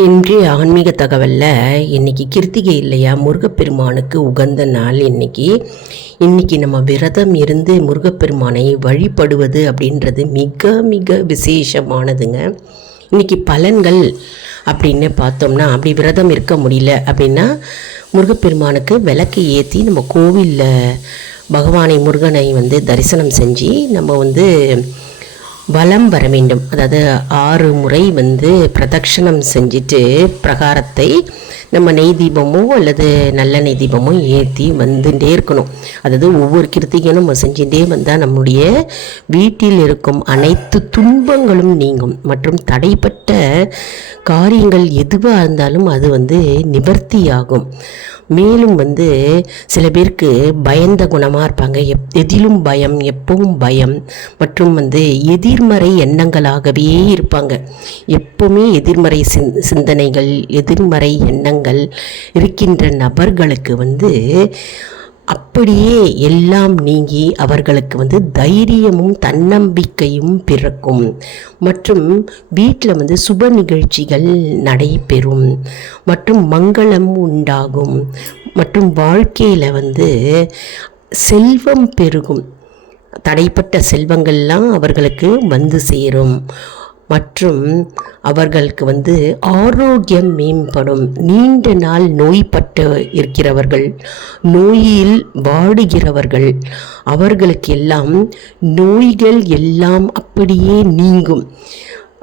இன்றைய ஆன்மீக தகவலில் இன்றைக்கி கிருத்திகை இல்லையா, முருகப்பெருமானுக்கு உகந்த நாள் இன்றைக்கி நம்ம விரதம் இருந்து முருகப்பெருமானை வழிபடுவது அப்படின்றது மிக மிக விசேஷமானதுங்க. இன்றைக்கி பலன்கள் அப்படின்னு பார்த்தோம்னா, அப்படி விரதம் இருக்க முடியல அப்படின்னா முருகப்பெருமானுக்கு விளக்கு ஏற்றி நம்ம கோவிலில் பகவானை முருகனை தரிசனம் செஞ்சு நம்ம வலம் வர வேண்டும். அதாவது 6 முறை பிரதட்சணம் செஞ்சுட்டு பிரகாரத்தை நம்ம நெய் தீபமோ அல்லது நல்ல நெய் தீபமோ ஏற்றி வந்துட்டே இருக்கணும். அதாவது ஒவ்வொரு கிருத்திகையும் நம்ம செஞ்சுட்டே வந்தால் நம்முடைய வீட்டில் இருக்கும் அனைத்து துன்பங்களும் நீங்கும் மற்றும் தடைப்பட்ட காரியங்கள் எதுவாக இருந்தாலும் அது நிவர்த்தியாகும். மேலும் சில பேருக்கு பயந்த குணமாக இருப்பாங்க. எதிலும் பயம், எப்பவும் பயம் மற்றும் எதிர்மறை எண்ணங்களாகவே இருப்பாங்க. எப்பவுமே எதிர்மறை சிந்தனைகள், எதிர்மறை எண்ணங்கள் இருக்கின்ற நபர்களுக்கு அப்படியே எல்லாம் நீங்கி அவர்களுக்கு தைரியமும் தன்னம்பிக்கையும் பிறக்கும். மற்றும் வீட்டில் சுப நிகழ்ச்சிகள் நடைபெறும் மற்றும் மங்களம் உண்டாகும் மற்றும் வாழ்க்கையில் செல்வம் பெருகும். தடைப்பட்ட செல்வங்கள்லாம் அவர்களுக்கு சேரும் மற்றும் அவர்களுக்கு ஆரோக்கியம் மேம்படும். நீண்ட நாள் நோய்பட்டு இருக்கிறவர்கள், நோயில் வாடுகிறவர்கள், அவர்களுக்கு எல்லாம் நோய்கள் எல்லாம் அப்படியே நீங்கும்.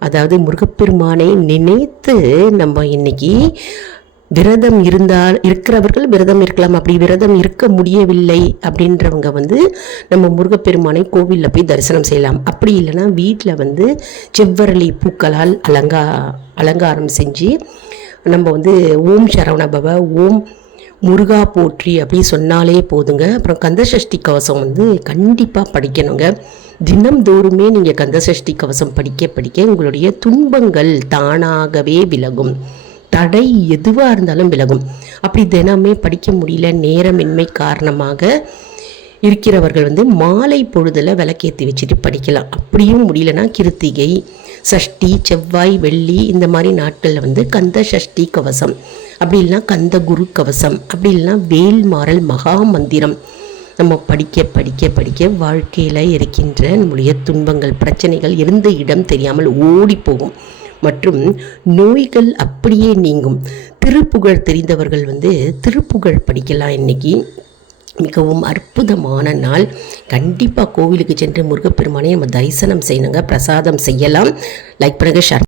அதாவது முருகப்பெருமானை நினைத்து நம்ம இன்னைக்கு விரதம் இருக்கிறவர்கள் விரதம் இருக்கலாம். அப்படி விரதம் இருக்க முடியவில்லை அப்படின்றவங்க நம்ம முருகப்பெருமானை கோவிலில் போய் தரிசனம் செய்யலாம். அப்படி இல்லைன்னா வீட்டில் செவ்வரளி பூக்களால் அலங்காரம் செஞ்சு நம்ம ஓம் சரவணபவ, ஓம் முருகா போற்றி அப்படி சொன்னாலே போதுங்க. அப்புறம் கந்தசஷ்டி கவசம் கண்டிப்பாக படிக்கணுங்க. தினம்தோறுமே நீங்கள் கந்தசஷ்டி கவசம் படிக்க உங்களுடைய துன்பங்கள் தானாகவே விலகும். தடை எதுவாக இருந்தாலும் விலகும். அப்படி தினமே படிக்க முடியல, நேரமின்மை காரணமாக இருக்கிறவர்கள் மாலை பொழுதில் விளக்கேற்றி வச்சுட்டு படிக்கலாம். அப்படியும் முடியலன்னா கிருத்திகை, சஷ்டி, செவ்வாய், வெள்ளி இந்த மாதிரி நாட்களில் கந்த சஷ்டி கவசம், அப்படி இல்லைனா கந்த குரு கவசம், அப்படி இல்லைனா வேல்மாறல் மகா மந்திரம் நம்ம படிக்க வாழ்க்கையில் இருக்கின்ற நம்முடைய துன்பங்கள், பிரச்சனைகள் இருந்த இடம் தெரியாமல் ஓடி போகும் மற்றும் நோய்கள் அப்படியே நீங்கும். திருப்புகழ் தெரிந்தவர்கள் திருப்புகழ் படிக்கலாம். இன்னைக்கு மிகவும் அற்புதமான நாள். கண்டிப்பாக கோவிலுக்கு சென்று முருகப்பெருமானை நம்ம தரிசனம் செய்யணுங்க. பிரசாதம் செய்யலாம். லைக் பண்ணுங்க, ஷேர்